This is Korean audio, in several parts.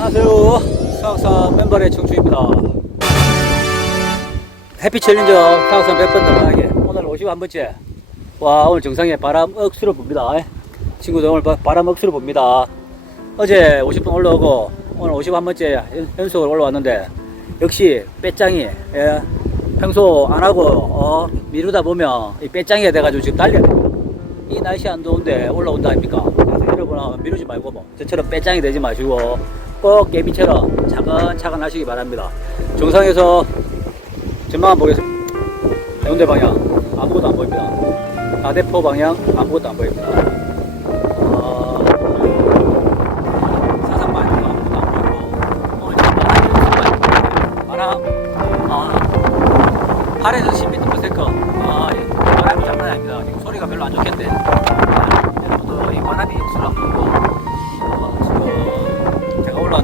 안녕하세요. 사학사 멤버의 청주입니다. 해피 챌린저 사학사 몇번 넘어가게. 오늘 51번째. 와, 오늘 정상에 바람 억수로 붑니다. 친구들 오늘 바- 바람 억수로 붑니다. 어제 50분 올라오고 오늘 51번째 연속으로 올라왔는데 역시 빼짱이 예, 평소 안 하고 어, 미루다 보면 이 빼짱이가 돼가지고 지금 달려야. 이 날씨 안 더운데 올라온다 아닙니까? 여러분 은 미루지 말고 뭐 저처럼 빼짱이 되지 마시고 꼭 깨비처럼 차근차근 하시기 바랍니다. 정상에서 전망 보겠습니다. 해운대 방향 아무것도 안 보입니다. 나대포 방향 아무것도 안 보입니다. 어, 사상 방향 아무것도 안 보이고 어, 바람 아, 8에서 10m per second. 아, 예. 바람이 장난 아닙니다. 소리가 별로 안 좋겠는데. 아, 여러분도 이 바람이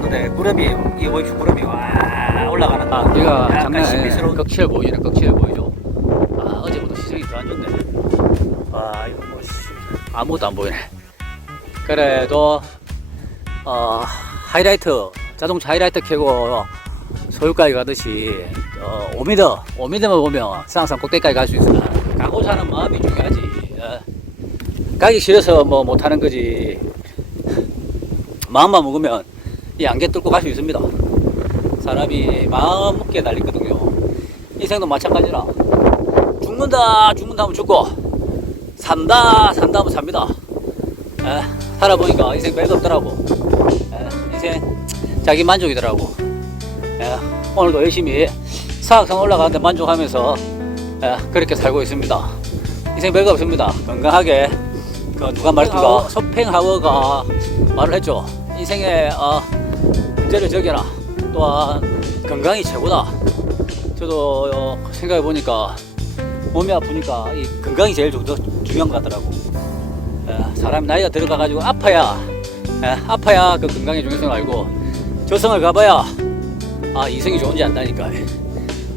올라왔는데, 구름이, 이거 보이시죠? 구름이 와, 올라가는 거. 여기가 약간 장난 아니네. 꺽치해 보이네, 꺽치해 보이죠. 아, 어제부터 시선이 더안 좋네. 아, 이거 뭐, 씨. 아무것도 안 보이네. 그래도, 어, 하이라이트, 자동차 하이라이트 켜고 소유까지 가듯이, 어, 5m, 5m만 보면 상상 꼭대기까지 갈 수 있으나, 가고자 하는 마음이 중요하지. 어. 가기 싫어서 뭐 못하는 거지. 마음만 먹으면 이 안개 뚫고 갈 수 있습니다. 사람이 마음 먹게 달리거든요. 인생도 마찬가지라. 죽는다 죽는다 하면 죽고 산다 산다 하면 삽니다. 에, 살아보니까 인생 별거 없더라고. 에, 인생 자기 만족이더라고. 에, 오늘도 열심히 사학상 올라가는데 만족하면서 에, 그렇게 살고 있습니다. 인생 별거 없습니다. 건강하게 그 누가 말했던가 쇼팽하워가 말을 했죠. 인생의 어, 문제를 적여라 또한 건강이 최고다 저도 어, 생각해 보니까 몸이 아프니까 이 건강이 제일 중, 중요한 것 같더라고. 에, 사람이 나이가 들어가 가지고 아파야, 에, 아파야 그 건강의 중요성을 알고 저승을 가봐야 아 이생이 좋은지 안다니까.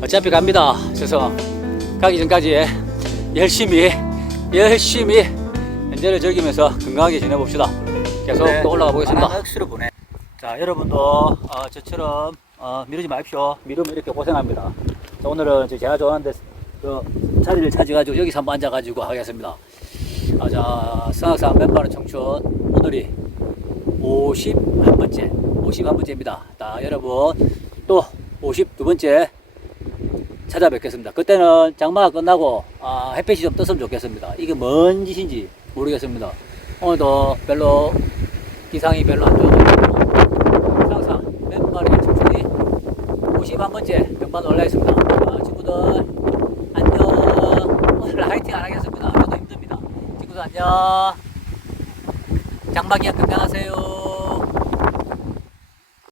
어차피 갑니다. 저승 가기 전까지 열심히 열심히 현재를 즐기면서 건강하게 지내봅시다. 계속 네. 또 올라가 보겠습니다. 억수로 보내. 자 여러분도 어, 저처럼 어, 미루지 마십시오. 미루면 이렇게 고생합니다. 자, 오늘은 저 제가 좋아하는 데그 자리를 찾아가지고 여기서 한번 앉아가지고 하겠습니다. 아, 자, 상학상 멤버는 청춘 오늘이 51번째, 51번째입니다. 자, 여러분 또 52번째 찾아뵙겠습니다. 그때는 장마가 끝나고 아, 햇빛이 좀 떴으면 좋겠습니다. 이게 뭔 짓인지 모르겠습니다. 오늘도 별로 기상이 별로 안 좋아가지고 상상 멤버의 청춘이 51번째 병반 올라 있습니다. 아, 친구들 안녕. 오늘 화이팅 안 하겠습니다. 저도 힘듭니다. 친구들 안녕. 장마기야 건강하세요.